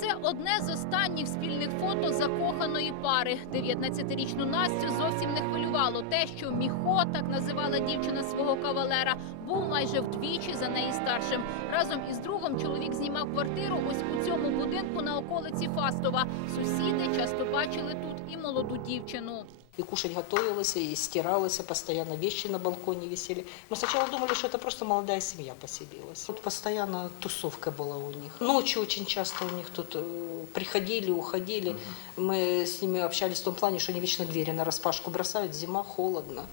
Це одне з останніх спільних фото закоханої пари. 19-річну Настю зовсім не хвилювало те, що Міхо, так називала дівчина свого кавалера, був майже вдвічі за неї старшим. Разом із другом чоловік знімав квартиру ось у цьому будинку на околиці Фастова. Сусіди часто бачили тут і молоду дівчину И кушать готовилась, и стиралась, и постоянно вещи на балконе висели. Мы сначала думали, что это просто молодая семья поселилась. Тут постоянно тусовка была у них. Ночью очень часто у них тут э, приходили, уходили. Мы с ними общались в том плане, что они вечно двери на распашку бросают, зима, холодно.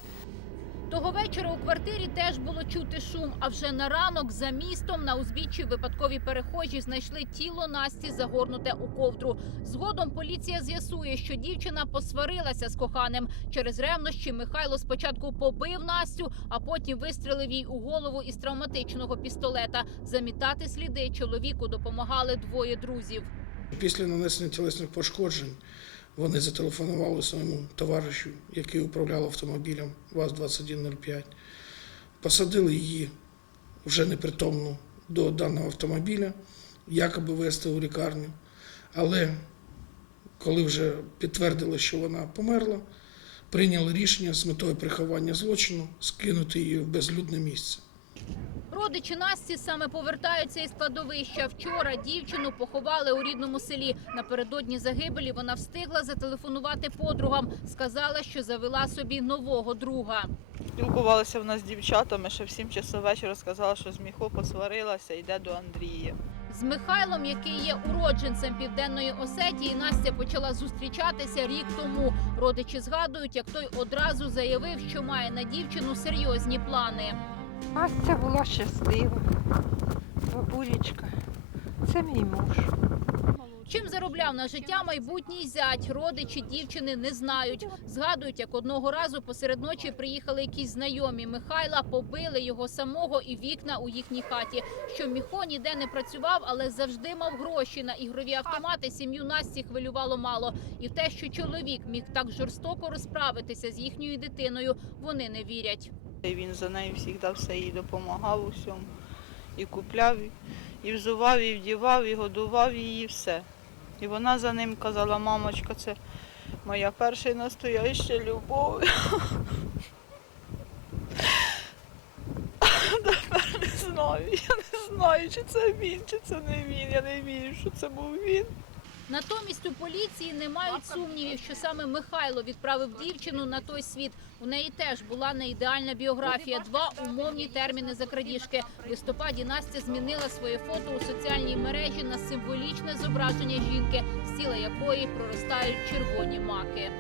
Того вечора у квартирі теж було чути шум. А вже на ранок за містом на узбіччі випадкові перехожі знайшли тіло Насті загорнуте у ковдру. Згодом поліція з'ясує, що дівчина посварилася з коханим. Через ревнощі Михайло спочатку побив Настю, а потім вистрелив їй у голову із травматичного пістолета. Замітати сліди чоловіку допомагали двоє друзів. Після нанесення тілесних пошкоджень вони зателефонували своєму товаришу, який управляв автомобілем ВАЗ-2105, посадили її вже непритомну до даного автомобіля, якоби везти у лікарню. Але коли вже підтвердили, що вона померла, прийняли рішення з метою приховання злочину скинути її в безлюдне місце. Родичі Насті саме повертаються із кладовища. Вчора дівчину поховали у рідному селі. Напередодні загибелі вона встигла зателефонувати подругам. Сказала, що завела собі нового друга. Спілкувалися в нас з дівчатами, ще в 7 часов вечора сказала, що з Міхо посварилася, йде до Андрія. З Михайлом, який є уродженцем південної Осетії, Настя почала зустрічатися рік тому. Родичі згадують, як той одразу заявив, що має на дівчину серйозні плани. Настя була щаслива. Бабулечка, це мій муж. Чим заробляв на життя майбутній зять, родичі дівчини не знають. Згадують, як одного разу посеред ночі приїхали якісь знайомі Михайла, побили його самого і вікна у їхній хаті. Що Міхо ніде не працював, але завжди мав гроші на ігрові автомати. Сім'ю Насті хвилювало мало. І те, що чоловік міг так жорстоко розправитися з їхньою дитиною, вони не вірять. І він за нею завжди все їй допомагав у всьому. І купляв, і взував, і вдівав, і годував її все. І вона за ним казала, мамочка, це моя перша настояща любов. Тепер не знаю, я не знаю, чи це він, чи це не він. Я не вірю, що це був він. Натомість у поліції не мають сумнівів, що саме Михайло відправив дівчину на той світ. У неї теж була не ідеальна біографія. Два умовні терміни за крадіжки. В листопаді Настя змінила своє фото у соціальній мережі на символічне зображення жінки, з тіла якої проростають червоні маки.